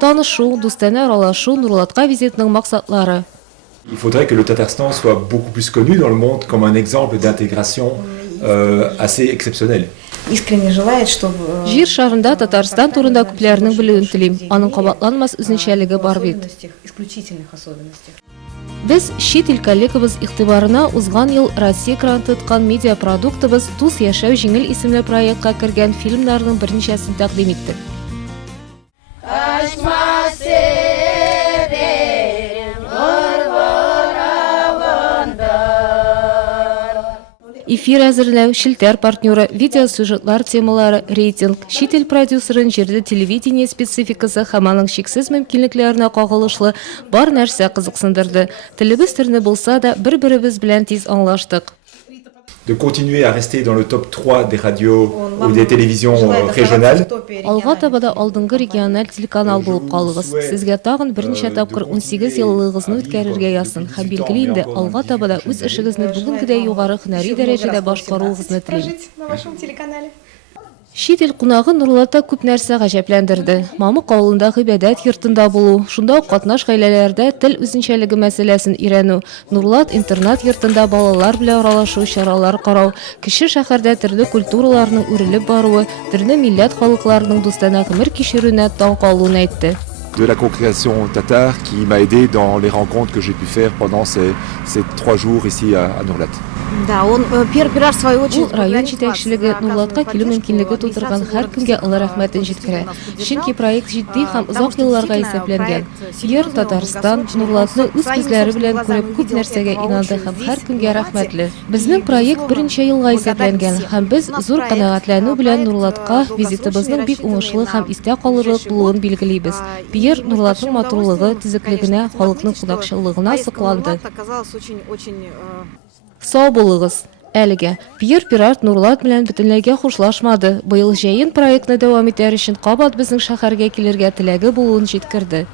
Танышу, дустана аралашу Нурлатка визитның максатлары. Il faudrait que le Tatarstan soit beaucoup plus connu dans le monde comme un exemple d'intégration assez exceptionnel. Искренне желает, чтобы Жир шарында Татарстан турында күпләрнең белүен телим. Аның кабатланмас үзенчәлеге бар бит. исключительных особенностях. Без чит ил коллегабыз игътибарына узган ел Россия гранты тоткан медиа продуктыбыз Тус яшәү җиңел исемле проектка кергән фильмнарның берничәсен тәкъдим иттек. Эфир әзерләү, шилтәр партнеры, видеосюжетлар темалары, рейтинг, чит ил продюсерын җирдә телевидение спецификасы һәм аның чиксез мөмкинлекләренә кагылышлы бар нәрсә кызыксындырды. Телебез төрне булса да, бер-беребез белән тиз аңлаштык. De continuer à rester dans le top 3 des radios ou des télévisions régionales. Алга табада алдынгы региональ телеканал булып калыгыз. Сезгә тагын берничә тапкыр 18 еллыгызны үткәрергә язсын һәм билгеле инде алга табада үз эшегезне бүгенгедәй югары һөнәри дәрәҗәдә башкаруыгызны телим. Чит ил кунагы Нурлатта күп нәрсә гаҗәпләндерде. Мамык авылында гыйбадәт йортында булу, шунда ук катнаш гаиләләрдә тел үзенчәлеге мәсьәләсен өйрәнү, Нурлат интернат йортында балалар белән аралашу чаралар карау, кече шәһәрдә төрле культураларның үрелеп баруы, төрле милләт халыкларның дустана гомер кичерүенә таң калуын әйтте. De la congrégation tatar qui m'a aidé dans les rencontres que j'ai pu faire pendant ces 3 jours ici à Nurlat. Да, он первый раз в свою очередь Ул район җитәкчелеге Нурлатка килү мөмкинлеге тудырган һәр кемгә олы рәхмәтен җиткерә. Чөнки проект җитди һәм озак елларга исәпләнгән. Пьер Татарстан Нурлатны үз күзләре белән күреп күп нәрсәгә инанды һәм һәр кемгә рәхмәтле. Безнең проект беренче елга исәпләнгән һәм без зур канәгатьләнү белән Нурлатка визитыбызның бик уңышлы һәм истә калырлык булуын билгелибез. Пьер Нурлатның матурлыгы, төзеклегенә, халыкның кунакчыллыгына сокланды. Сау булыгыз. Әлегә Пьер Пират Нурлат белән бөтенләйгә хушлашмады. Быел җәен проектны дәвам итәр өчен кабат безнең шәһәргә килергә теләге булуын җиткерде.